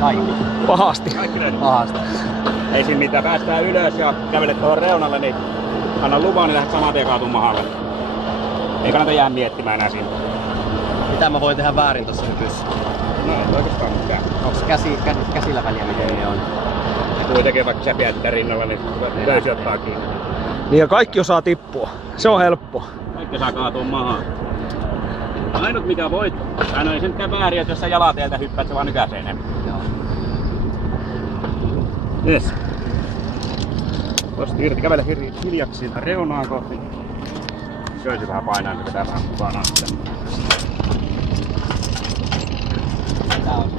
Kaikki. Pahasti. Pahasti. Ei siinä mitään. Päästään ylös ja kävelet tuohon reunalle, niin anna luvan, niin lähdet saman tien kaatumaan mahalle. Ei kannata jää miettimään enää siinä. Mitä mä voin tehdä väärin tossa hypyssä? No ei oikeastaan mitään. Onks käsillä väliä miten ne on? Ja kuitenkin vaikka sä pidät sitä rinnalla, niin löysi ottaa kiinni. Niin ja kaikki osaa tippua. Se on helppo. Kaikki saa kaatua mahaan. Ainut mikä voit, aina ei se nytkään väärin, että jos sä jalateeltä hyppäät, se vaan nykäisee enemmän. Joo. Yes. Tosta irti, kävele hiljaksi siltä reunaan kohti. Köysi vähän painaa, että pitää vähän mukana. Tää on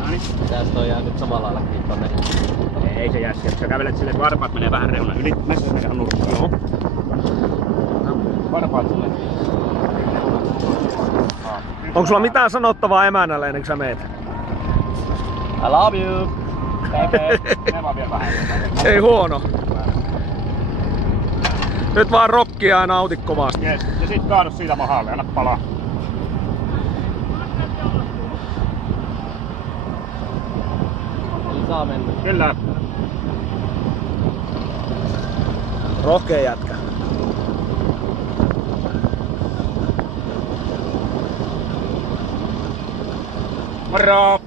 Noin. Pitäis toi jää nyt samalla lailla kuin tonne. Ei se jää sieltä. Sä kävelet silleen, että varpaat menee vähän reunan yli. Mä sen näkään nurkkaan. Joo. Varpaat silleen. Onko sulla mitään sanottavaa emännälle ennen kuin sä meet? I love you! Ne vaan vielä vähän. Ei huono. Nyt vaan rokkia ja nauti kovasti. Yes. Ja sit kaadu siitä mahalle, anna palaa. Eli saa mennä. Kyllä. Rohkea jätkä. Moro!